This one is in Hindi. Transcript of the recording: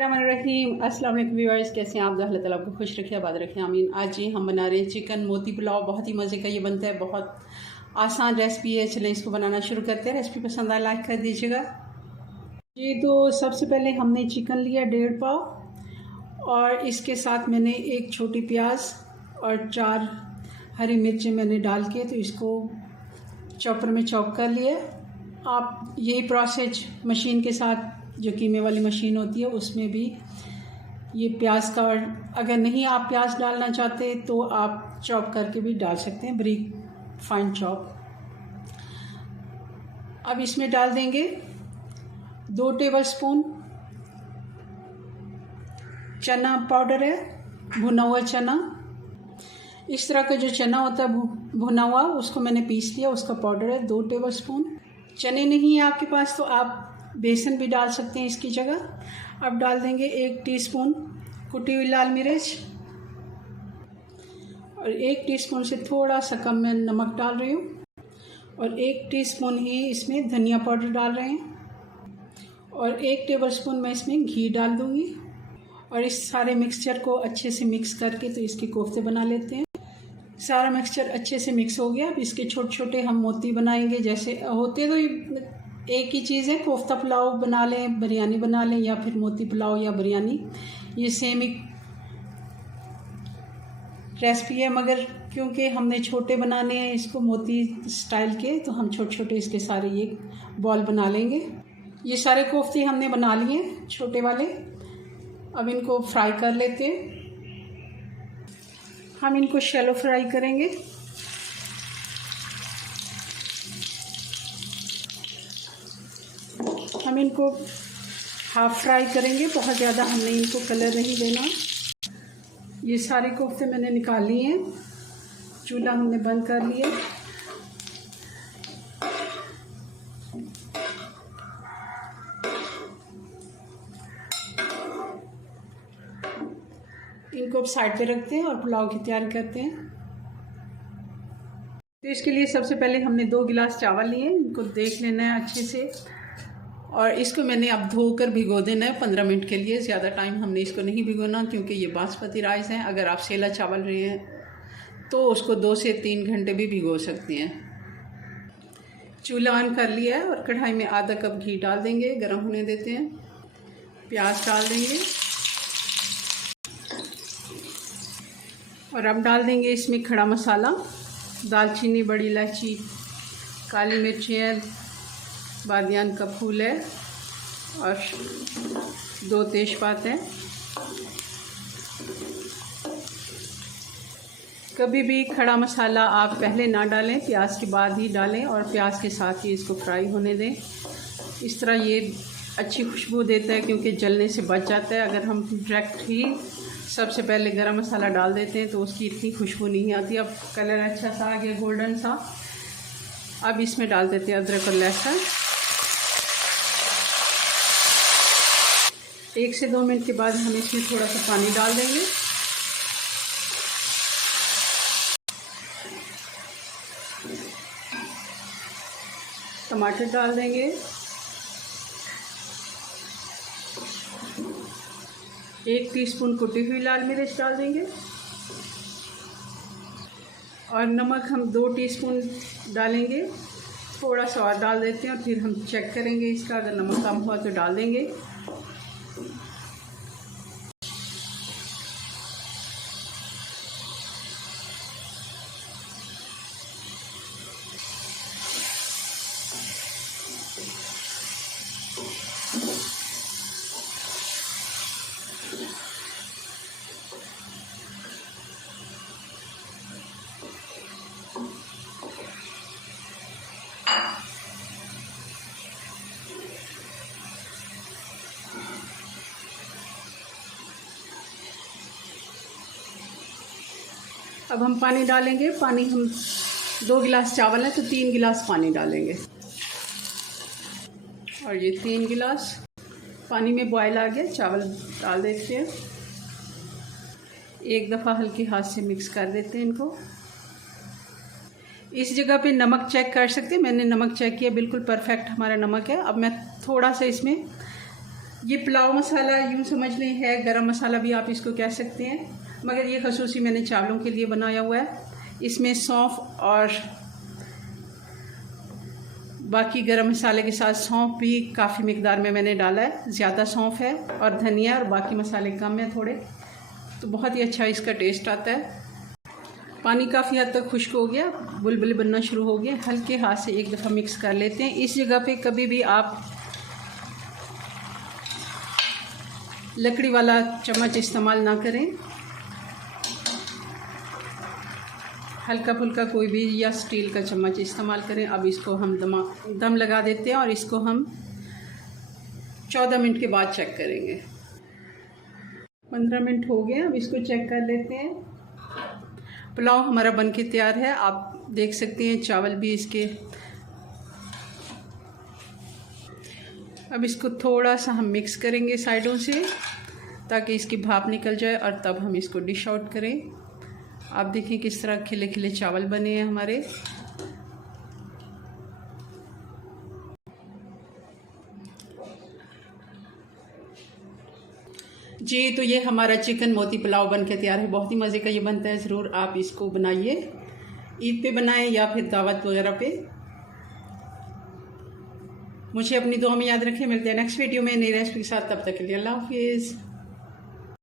रहीम अस्सलाम वालेकुम व्यूअर्स, कैसे हैं आप? अल्लाह ताला आपको खुश रखे, आबाद रखे, आमीन। आज जी हम बना रहे हैं चिकन मोती पुलाव। बहुत ही मज़े का ये बनता है, बहुत आसान रेसिपी है। चलें इसको बनाना शुरू करते हैं। रेसिपी पसंद आए लाइक कर दीजिएगा जी। तो सबसे पहले हमने चिकन लिया 1.5 पाव और इसके साथ मैंने एक छोटी प्याज और 4 हरी मिर्चें मैंने डाल के तो इसको चॉपर में चॉप कर लिया। आप यही प्रोसेस मशीन के साथ, जो कीमे वाली मशीन होती है, उसमें भी ये प्याज का, और अगर नहीं आप प्याज डालना चाहते तो आप चॉप करके भी डाल सकते हैं, बारीक फाइन चॉप। अब इसमें डाल देंगे 2 टेबलस्पून चना पाउडर है, भुना हुआ चना। इस तरह का जो चना होता है भुना हुआ, उसको मैंने पीस लिया, उसका पाउडर है 2 टेबलस्पून। चने नहीं है आपके पास तो आप बेसन भी डाल सकते हैं इसकी जगह। अब डाल देंगे 1 टीस्पून कुटी हुई लाल मिर्च और 1 टीस्पून से थोड़ा सा कम मैं नमक डाल रही हूँ, और 1 टीस्पून ही इसमें धनिया पाउडर डाल रहे हैं, और 1 टेबलस्पून मैं इसमें घी डाल दूँगी। और इस सारे मिक्सचर को अच्छे से मिक्स करके तो इसके कोफ्ते बना लेते हैं। सारा मिक्सचर अच्छे से मिक्स हो गया। अब इसके छोटे छोटे हम मोती बनाएंगे। जैसे होते तो एक ही चीज़ है, कोफ्ता पुलाव बना लें, बिरयानी बना लें, या फिर मोती पुलाव या बिरयानी, ये सेम ही रेसिपी है। मगर क्योंकि हमने छोटे बनाने हैं इसको मोती स्टाइल के, तो हम छोटे छोटे इसके सारे ये बॉल बना लेंगे। ये सारे कोफ्ते हमने बना लिए छोटे वाले। अब इनको फ्राई कर लेते हैं। हम इनको शैलो फ्राई करेंगे। हम इनको हाफ फ्राई करेंगे, बहुत ज़्यादा हमने इनको कलर नहीं देना। ये सारे कोफ्ते मैंने निकाल लिए हैं। चूल्हा हमने बंद कर लिया। इनको अब साइड पे रखते हैं और पुलाव की तैयारी करते हैं। तो इसके लिए सबसे पहले हमने 2 गिलास चावल लिए। इनको देख लेना है अच्छे से, और इसको मैंने अब धोकर भिगो देना है 15 मिनट के लिए। ज़्यादा टाइम हमने इसको नहीं भिगोना, क्योंकि ये बासमती राइस हैं। अगर आप सेला चावल रहे हैं तो उसको 2 से 3 घंटे भी भिगो सकते हैं। चूल्हा ऑन कर लिया है और कढ़ाई में आधा कप घी डाल देंगे, गर्म होने देते हैं। प्याज डाल देंगे और अब डाल देंगे इसमें खड़ा मसाला, दालचीनी, बड़ी इलायची, काली मिर्चें, बादियान का फूल है, और 2 तेज़पात हैं। कभी भी खड़ा मसाला आप पहले ना डालें, प्याज के बाद ही डालें, और प्याज के साथ ही इसको फ्राई होने दें। इस तरह ये अच्छी खुशबू देता है, क्योंकि जलने से बच जाता है। अगर हम डायरेक्ट ही सबसे पहले गरम मसाला डाल देते हैं तो उसकी इतनी खुशबू नहीं आती। अब कलर अच्छा सा आ गया, गोल्डन सा। अब इसमें डाल देते हैं अदरक और लहसुन। 1 से 2 मिनट के बाद हम इसमें थोड़ा सा पानी डाल देंगे। टमाटर डाल देंगे, 1 टीस्पून कुटी हुई लाल मिर्च डाल देंगे, और नमक हम 2 टीस्पून डालेंगे। थोड़ा सा और डाल देते हैं और फिर हम चेक करेंगे इसका, अगर नमक कम हुआ तो डाल देंगे। अब हम पानी डालेंगे। पानी हम 2 गिलास चावल है तो 3 गिलास पानी डालेंगे, और ये 3 गिलास पानी में बॉयल आ गया। चावल डाल देते हैं, एक दफ़ा हल्के हाथ से मिक्स कर देते हैं इनको। इस जगह पे नमक चेक कर सकते हैं। मैंने नमक चेक किया, बिल्कुल परफेक्ट हमारा नमक है। अब मैं थोड़ा सा इसमें ये पुलाव मसाला यूँ समझ लें है, गरम मसाला भी आप इसको कह सकते हैं, मगर ये खसूसी मैंने चावलों के लिए बनाया हुआ है। इसमें सौंफ और बाकी गरम मसाले के साथ सौंफ भी काफ़ी मिकदार में मैंने डाला है, ज़्यादा सौंफ है, और धनिया और बाकी मसाले कम है थोड़े, तो बहुत ही अच्छा इसका टेस्ट आता है। पानी काफ़ी हद तक खुश्क हो गया, बुलबुले बनना शुरू हो गया। हल्के हाथ से एक दफ़ा मिक्स कर लेते हैं। इस जगह पे कभी भी आप लकड़ी वाला चम्मच इस्तेमाल ना करें, हल्का फुल्का कोई भी या स्टील का चम्मच इस्तेमाल करें। अब इसको हम दम लगा देते हैं और इसको हम 14 मिनट के बाद चेक करेंगे। 15 मिनट हो गए, अब इसको चेक कर लेते हैं। पुलाव हमारा बनके तैयार है, आप देख सकते हैं चावल भी इसके। अब इसको थोड़ा सा हम मिक्स करेंगे साइडों से ताकि इसकी भाप निकल जाए, और तब हम इसको डिश आउट करें। आप देखिए किस तरह खिले खिले चावल बने हैं हमारे। जी, तो ये हमारा चिकन मोती पुलाव बन के तैयार है। बहुत ही मज़े का ये बनता है, ज़रूर आप इसको बनाइए। ईद पे बनाएं या फिर दावत वगैरह पे। मुझे अपनी दुआ में याद रखें। मिलते हैं नेक्स्ट वीडियो में नई रेसिपी के साथ, तब तक के लिए अल्लाह हाफिज़।